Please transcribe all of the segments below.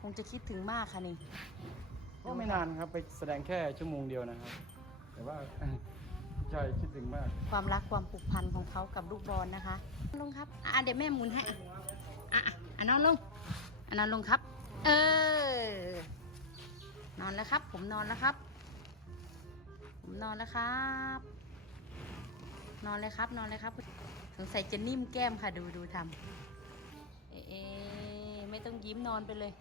คงจะคิดถึงมากค่ะนี่ก็ไม่นานครับไปแสดงแค่ชั่วโมงเดียวนะครับ แต่ว่าใช่คิดถึงมาก ความรักความผูกพันของเขากับลูกบอลนะคะลงครับอะเดี๋ยวแม่หมุนให้อะอะอะอะนอนลงอะนอนลงครับ เออนอนแล้วครับ ผมนอนแล้วครับ ผมนอนแล้วครับ นอนเลยครับ นอนเลยครับ สงสัยจะนิ่มแก้มค่ะ ดูดูทำเอะเอะไม่ต้องยิ้มนอนไปเลย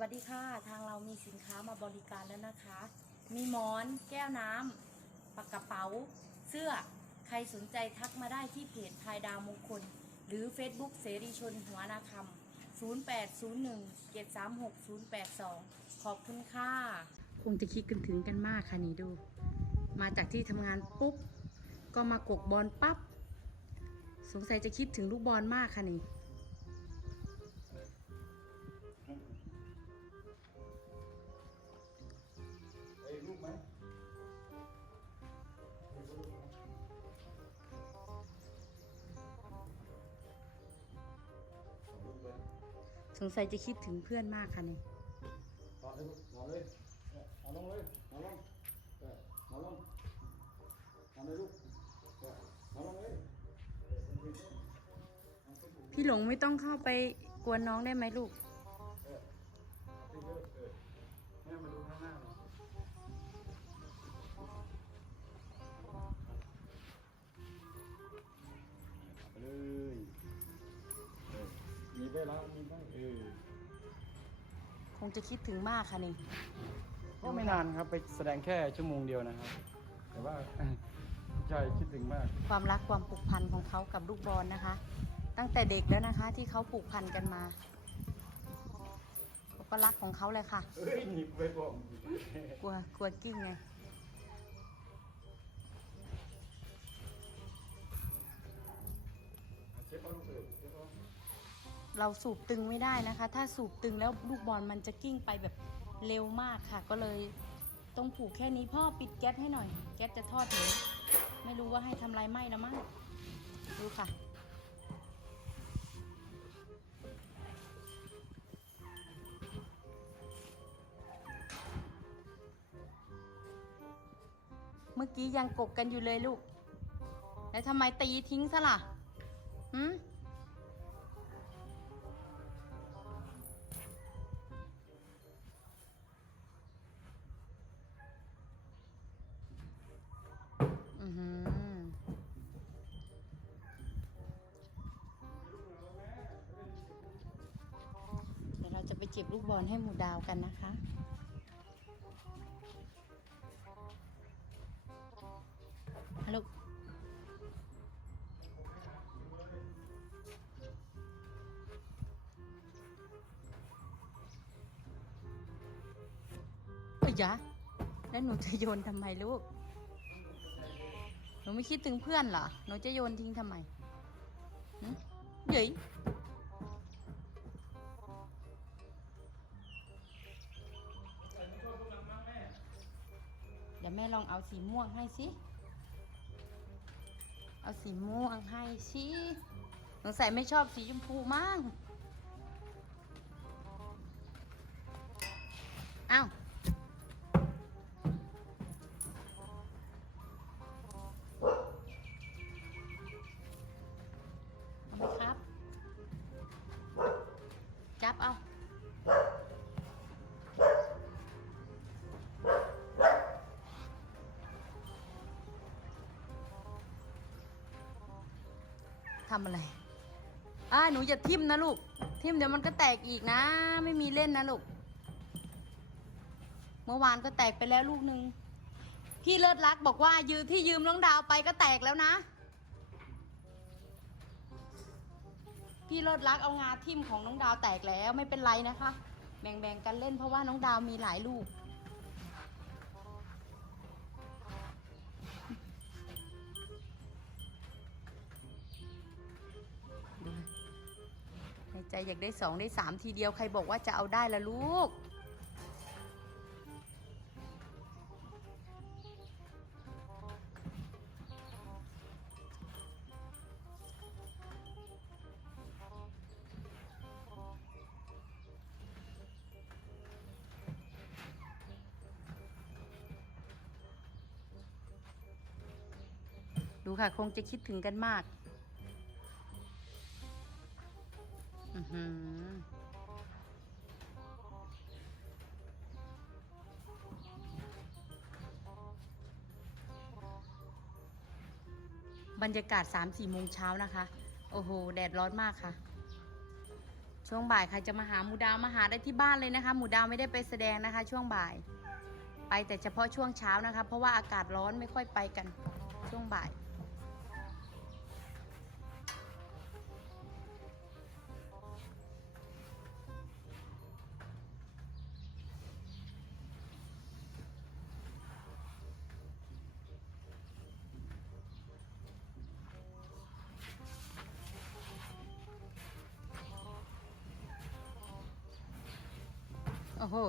วัสดีค่ะ ทางเรามีสินค้ามาบริการแล้วนะคะ มีหมอน แก้วน้ำปากกระเป๋า เสื้อ ใครสนใจทักมาได้ที่เพจพายดาวมงคล หรือ Facebook เสรีชนหัวนาคำ0801 736 082 ขอบคุณค่ะ คงจะคิดกันถึงกันมากค่ะนี่ดู มาจากที่ทำงานปุ๊บ ก็มากกบอลปั๊บ สงสัยจะคิดถึงลูกบอลมากค่ะนี่ งสัยจะคิดถึงเพื่อนมากค่ะนี่นอนเลยนอนเลยนอนลงเลยนอนลงนอนลงนอนเลยลูกนอนลงเลยพี่หลงไม่ต้องเข้าไปกวนน้องได้ไหมลูก แล้วมีได้เออคงจะคิดถึงมากค่ะนี่ก็ไม่นานครับไปแสดงแค่ชั่วโมงเดียวนะครับ แต่ว่าใช่คิดถึงมาก ความรักความผูกพันของเขากับลูกบอลนะคะ ตั้งแต่เด็กแล้วนะคะ ที่เขาผูกพันกันมาเขาก็รักของเขาเลยค่ะเอ้ยหนีบไปก่อนกลัวกลัวกิ้งไงเช็คเอาลูกเอ๋ย เราสูบตึงไม่ได้นะคะ ถ้าสูบตึงแล้วลูกบอลมันจะกิ้งไปแบบเร็วมากค่ะ ก็เลยต้องผูกแค่นี้พ่อปิดแก๊สให้หน่อย แก๊สจะทอดเหวไม่รู้ว่าให้ทำลายไหมแล้วมั้งดูค่ะ เมื่อกี้ยังกกกันอยู่เลยลูก แล้วทำไมตีทิ้งซะล่ะหืม ดี๋ยวเราจะไปเจ็บลูกบอลให้หมูดาวกันนะคะ ฮัลโหลเอ้ยะแล้วหนูจะโยนทำไมลูก หนูไม่คิดถึงเพื่อนเหรอ หนูจะโยนทิ้งทำไมเย้ย ดี๋ยวแม่ลองเอาสีม่วงให้สิ เอาสีม่วงให้สิสงสัยไม่ชอบสีชมพูมั้ง ทำอะไรอ่าหนูอย่าทิ่มนะลูก ทิ่มเดี๋ยวมันก็แตกอีกนะ ไม่มีเล่นนะลูก เมื่อวานก็แตกไปแล้วลูกหนึ่งพี่เลิศรักบอกว่ายืมที่ยืมน้องดาวไปก็แตกแล้วนะ พี่เลิศรักเอางาทิ่มของน้องดาวแตกแล้วไม่เป็นไรนะคะ แบ่งๆกันเล่นเพราะว่าน้องดาวมีหลายลูก อยากได้สองได้สามทีเดียวใครบอกว่าจะเอาได้ละลูก ดูค่ะ คงจะคิดถึงกันมาก บรรยากาศ 3-4โมงเช้านะคะ โอ้โห แดดร้อนมากค่ะ ช่วงบ่ายใครจะมาหาหมูดาวมาหาได้ที่บ้านเลยนะคะ หมูดาวไม่ได้ไปแสดงนะคะ ช่วงบ่าย ไปแต่เฉพาะช่วงเช้านะคะ เพราะว่าอากาศร้อนไม่ค่อยไปกันช่วงบ่าย อ้โห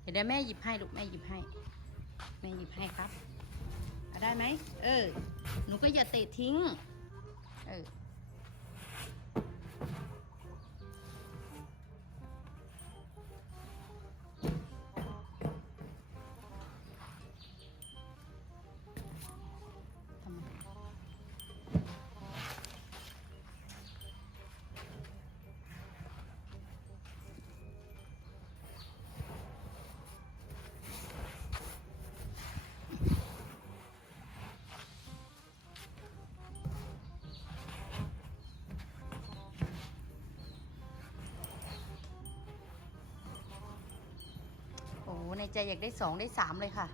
เดี๋ยวเดี๋ยวแม่หยิบให้ลูกแม่หยิบให้ แม่หยิบให้ครับเอาได้ไหม เออ หนูก็อย่าเตะทิ้ง เออ ใจอยากได้สองได้สามเลยค่ะ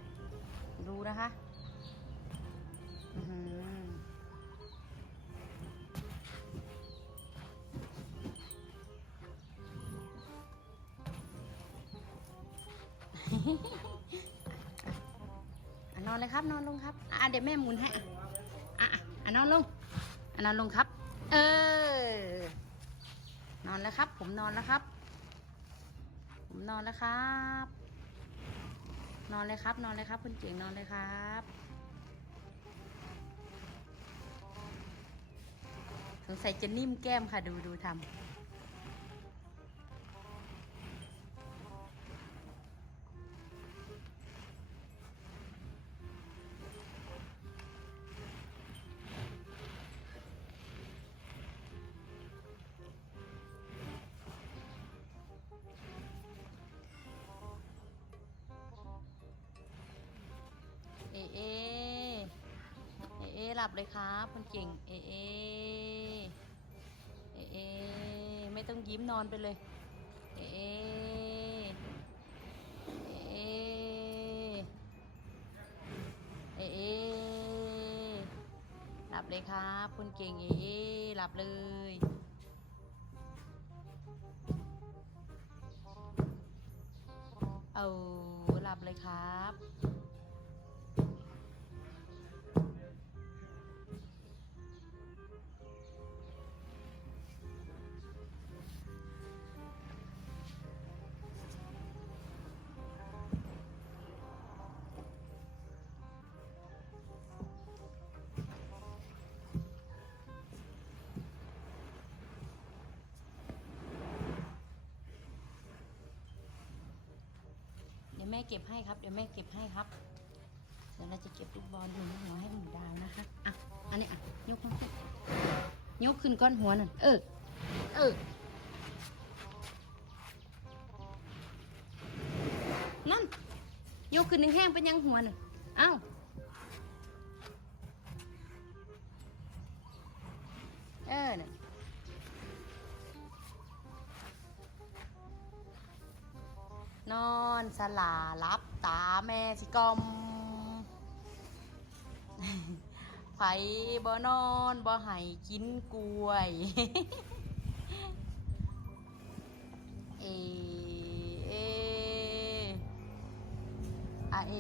ดูนะคะอื้อหืออะนอนเลยครับ นอนลงครับอะเดี๋ยวแม่หมุนให้อะอะอะอะนอนลงอะนอนลงครับ เออนอนแล้วครับ ผมนอนแล้วครับ ผมนอนแล้วครับ นอนเลยครับ นอนเลยครับคุณเจ๋งนอนเลยครับสงสัยจะนิ่มแก้มค่ะ ดูดูทำ หลับเลยครับคนเก่ง เอเอเอเอไม่ต้องยิ้มนอนไปเลย เอเอเอเอเออหลับเลยครับคุณเก่ง เอเอหลับเลย เดี๋ยวแม่เก็บให้ครับ เดี๋ยวแม่เก็บให้ครับ เดี๋ยวเราจะเก็บลูกบอลอยู่ในหัวให้หมูดาวนะคะ อะ อันนี้อะ ยกขึ้นยกขึ้นก้อนหัวนั่น เออ เออ นั่น ยกขึ้นนิ่งแห้งเป็นยังหัวน่ะเอ้าเออน่ะ นอนสลารับตาแม่สิกอมไผบ่นอนบ่ให้กินกล้วย เอ เออะเอ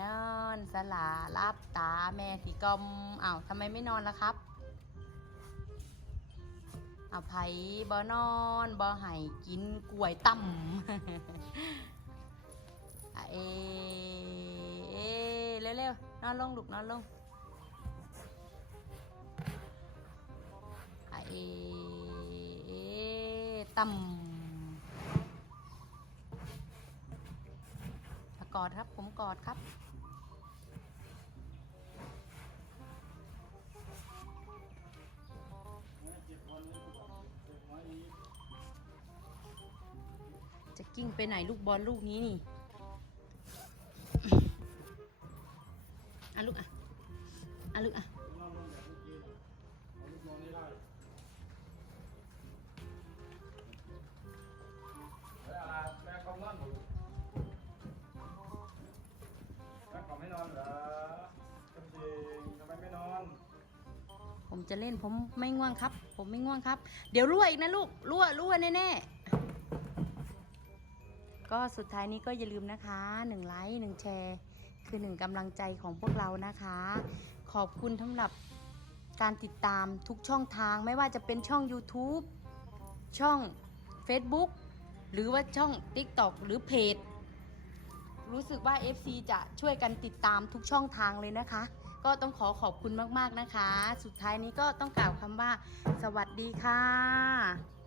นอนสลาลับตาแม่สีกลมอ้าวทำไมไม่นอนล่ะครับอาภัยบอนอนบอไห้กินกล้วยต่ำอะเอเอเร็วๆนอนลงลูกนอนลงอะเอเอต่ำกอดครับผมกอดครับ จะกิ้งไปไหนลูกบอลลูกนี้นี่อะลูกอะอะลูกอะนอนลงแบบเมื่อกี้น่ะเอาลูกนอนนี่ได้เฮ้ยอาแม่เขานอนอยู่แม่เขาไม่นอนเหรอก็จริงทำไมไม่นอน ผมจะเล่นผมไม่ง่วงครับ ผมไม่ง่วงครับ เดี๋ยวรั่วอีกนะลูกรั่วรั่วแน่ๆ ก็สุดท้ายนี้ก็อย่าลืมนะคะหนึ่งไลค์หนึ่งแชร์ คือหนึ่งกำลังใจของพวกเรานะคะ ขอบคุณสำหรับการติดตามทุกช่องทางไม่ว่าจะเป็นช่อง YouTube ช่อง Facebook หรือว่าช่อง TikTok หรือเพจ รู้สึกว่า FC จะช่วยกันติดตามทุกช่องทางเลยนะคะ ก็ต้องขอขอบคุณมาก ๆ นะคะ สุดท้ายนี้ก็ต้องกล่าวคำว่า สวัสดีค่ะ